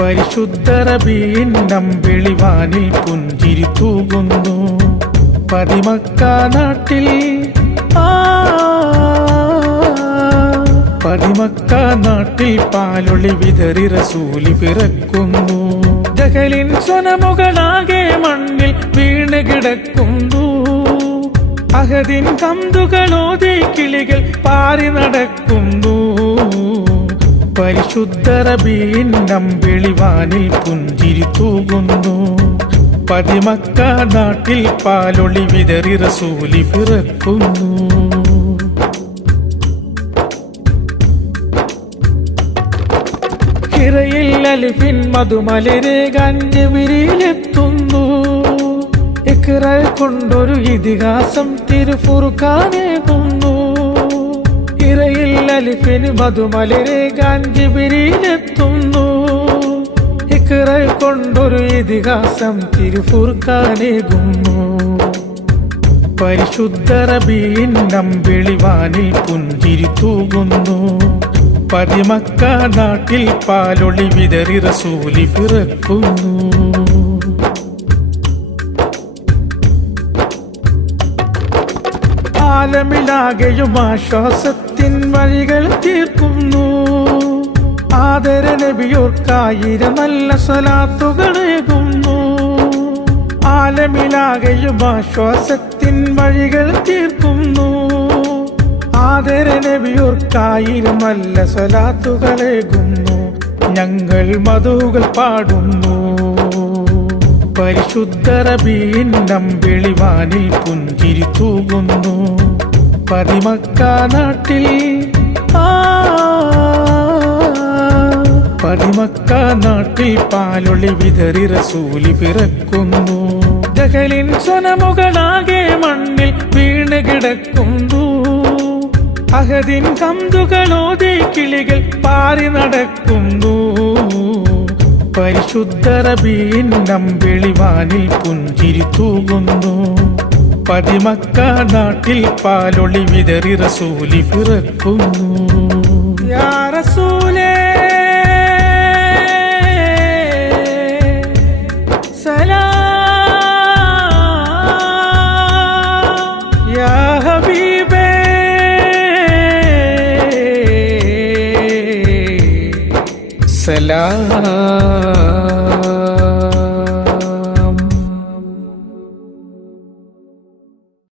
പരിശുദ്ധറബീന്നം വെളിവാനിൽ പുഞ്ചിരി തൂകുന്നു. പതിമക്ക നാട്ടിൽ പതിമക്ക നാട്ടിൽ പാലൊളി വിതറി റസൂലി പിറക്കുന്നു. ജഹലിൻ സ്വനമുകളാകെ മണ്ണിൽ വീണ് കിടക്കുന്നു. അഹദിൻ കന്തുകളോതി കിളികൾ പാറി നടക്കുന്നു. പരിശുദ്ധറബീന്നം വെളിവാനിൽ പുഞ്ചിരി തൂകുന്നു. പതിമക്ക നാട്ടിൽ പാലൊളി വിതറി റസൂലി പിറക്കുന്നു. ഹിറയിൽ അലിഫിൻ മധുമലരെ ഗഞ്ചവിരിയിലെത്തുന്നു ഇക്റ കൊണ്ടൊരു ഇതിഹാസം തിരുഫുറുക്കാനേകുന്നു അലിഫിൻ മധുമലരെ ഗഞ്ചവിരിയിലെത്തുന്നു ഇക്റ കൊണ്ടൊരു ഇതിഹാസം തിരുഫൂർക്കാനേകുന്നു പരിശുദ്ധ റബീന്നം വെളിവാനിൽ പുഞ്ചിരി തൂകുന്നു. പതിമക്ക നാട്ടിൽ പാലൊളി വിതറി റസൂലി പിറക്കുന്നു. ആലമിലാകെയും ആശ്വാസത്തിൻ വഴികൾ തീർക്കുന്നു ആദര നബിയോർക്കായിരം നല്ല സലാത്തുകളേകുന്നു ആലമിലാകെയും ആശ്വാസത്തിൻ വഴികൾ തീർക്കുന്നു ആദര നബിയോർക്കായിരം നല്ല സലാത്തുകളേകുന്നു ഞങ്ങൾ മധുകൾ പാടുന്നു. പരിശുദ്ധറബീന്നം വെളിവാനിൽ പുഞ്ചിരി തൂകുന്നു. പതിമക്ക നാട്ടിൽ ആ പതിമക്ക നാട്ടിൽ പാലൊളി വിതറി റസൂലി പിറക്കുന്നു. ജഹലിൻ സ്വനമുകളാകെ മണ്ണിൽ വീണ് കിടക്കുന്നു. അഹദിൻ കന്തുകളോതി കിളികൾ പാറി നടക്കുന്നു. പരിശുദ്ധറബീന്നം വെളിവാനിൽ പുഞ്ചിരി തൂകുന്നു. പതിമക്ക നാട്ടിൽ പാലൊളി വിതറി റസൂലി പിറക്കുന്നു. യാ റസൂലേ സലാ.